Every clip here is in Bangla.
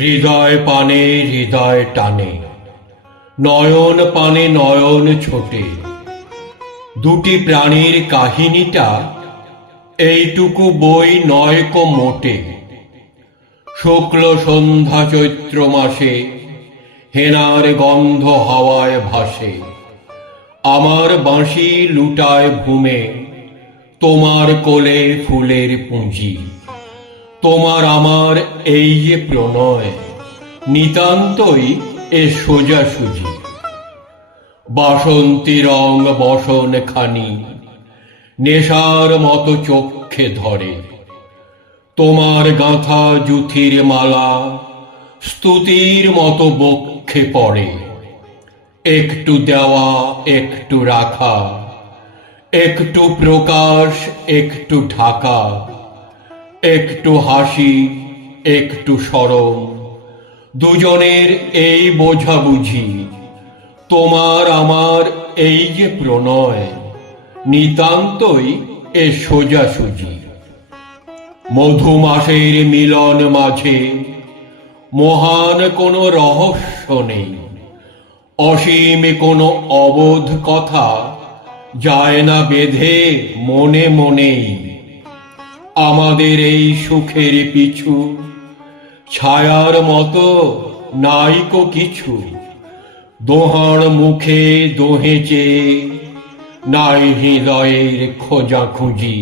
হৃদয় পানে হৃদয় টানে নয়ন পানে নয়ন ছোটে দুটি প্রাণীর কাহিনীটা এইটুকু বই নয় মোটে শুক্ল সন্ধ্যা চৈত্র মাসে হেনার গন্ধ হাওয়ায় ভাসে আমার বাঁশি লুটায় ভূমে তোমার কোলে ফুলের পুঁজি তোমার আমার এই যে প্রণয় নিতান্তই এ সোজাসুজি বাসন্তী রং বসন খানি নেশার মতো চক্ষে ধরে তোমার গাঁথা জুথির মালা স্তুতির মতো বক্ষে পড়ে একটু দেওয়া একটু রাখা একটু প্রকাশ একটু ঢাকা একটু হাসি একটু সরম দুজনের এই বোঝাবুঝি তোমার আমার এই যে প্রণয় নিতান্তই এ সোজাসুজি মধুমাসের মিলন মাঝে মহান কোনো রহস্য নেই অসীম কোনো অবোধ কথা যায় না বেঁধে মনে মনেই আমাদের এই সুখের পিছু ছায়ার মতো নাইকো কিছু দোহার মুখে দোহেচে নাই হৃদয়ের খোঁজাখুঁজি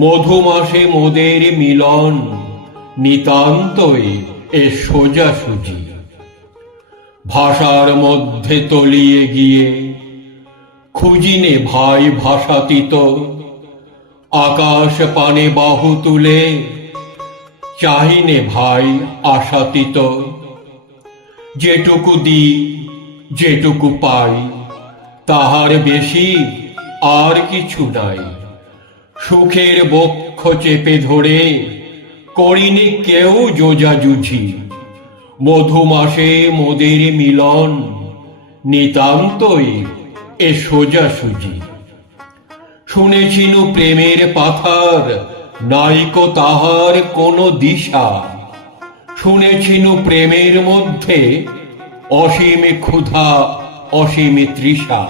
মধুমাসে মোদের মিলন নিতান্তই এ সোজাসুজি ভাষার মধ্যে তলিয়ে গিয়ে খুঁজিনে ভাই ভাষাতীত আকাশ পানে বাহু তুলে চাহিনে ভাই আশাতীত যেটুকু দিই যেটুকু পাই তাহার বেশি আর কিছু নাই সুখের বক্ষ চেপে ধরে করিনি কেউ যোজাজুঝি মধুমাসে মোদের মিলন নিতান্তই এ সোজাসুজি শুনেছিনু প্রেমের পাথার নাইকো তাহার কোন দিশা শুনেছিনু প্রেমের মধ্যে অসীম ক্ষুধা অসীম তৃষা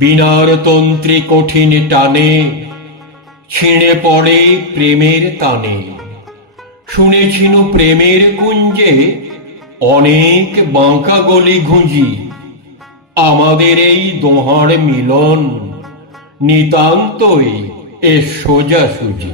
বিনার তন্ত্রী কঠিন টানে ছিঁড়ে পড়ে প্রেমের তানে শুনেছিনু প্রেমের কুঞ্জে অনেক বাঁকা গলি ঘুঁজি আমাদের এই দোহার মিলন নিতান্তই এ সোজাসুজি